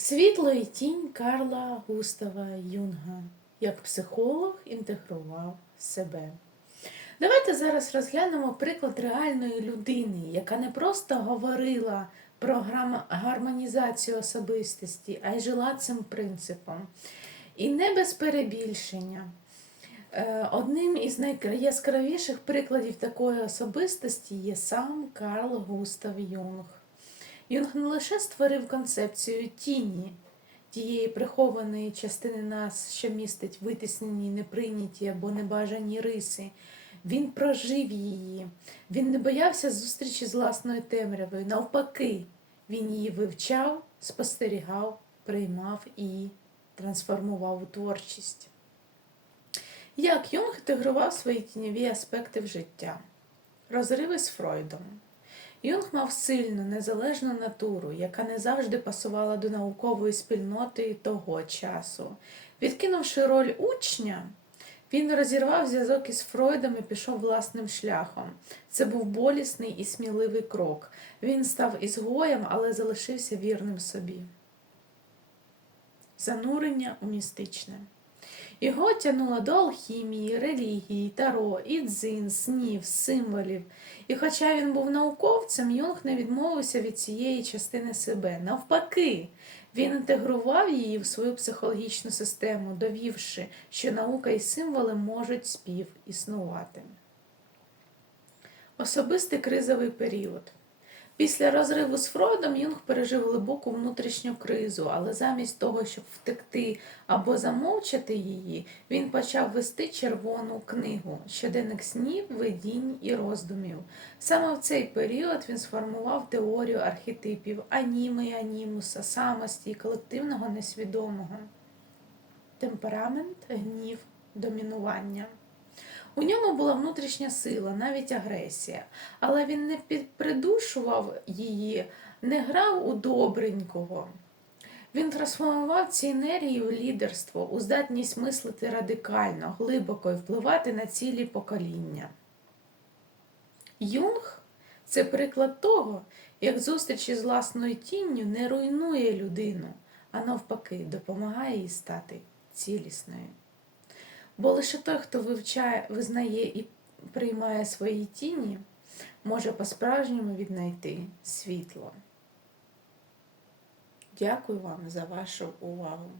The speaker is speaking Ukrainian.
Світло і тінь Карла Густава Юнга, як психолог інтегрував себе. Давайте зараз розглянемо приклад реальної людини, яка не просто говорила про гармонізацію особистості, а й жила цим принципом. І не без перебільшення. Е, Одним із найяскравіших прикладів такої особистості є сам Карл Густав Юнг. Юнг не лише створив концепцію тіні, тієї прихованої частини нас, що містить витіснені, неприйняті або небажані риси. Він прожив її. Він не боявся зустрічі з власною темрявою. Навпаки, він її вивчав, спостерігав, приймав і трансформував у творчість. Як Юнг інтегрував свої тіньові аспекти в життя? Розриви з Фройдом. Юнг мав сильну, незалежну натуру, яка не завжди пасувала до наукової спільноти того часу. Відкинувши роль учня, він розірвав зв'язок із Фройдом і пішов власним шляхом. Це був болісний і сміливий крок. Він став ізгоєм, але залишився вірним собі. Занурення у містичне. Його тягнуло до алхімії, релігії, таро, ідзин, снів, символів. І хоча він був науковцем, Юнг не відмовився від цієї частини себе. Навпаки, він інтегрував її в свою психологічну систему, довівши, що наука і символи можуть співіснувати. Особистий кризовий період. Після розриву з Фройдом Юнг пережив глибоку внутрішню кризу, але замість того, щоб втекти або замовчати її, він почав вести червону книгу щоденник снів, видінь і роздумів. Саме в цей період він сформував теорію архетипів аніми і анімуса, самості і колективного несвідомого. Темперамент, гнів, домінування. У ньому була внутрішня сила, навіть агресія, але він не підпридушував її, не грав у добренького. Він трансформував ці енергії у лідерство, у здатність мислити радикально, глибоко і впливати на цілі покоління. Юнг це приклад того, як зустріч із власною тінню не руйнує людину, а навпаки, допомагає їй стати цілісною. Бо лише той, хто вивчає, визнає і приймає свої тіні, може по-справжньому віднайти світло. Дякую вам за вашу увагу.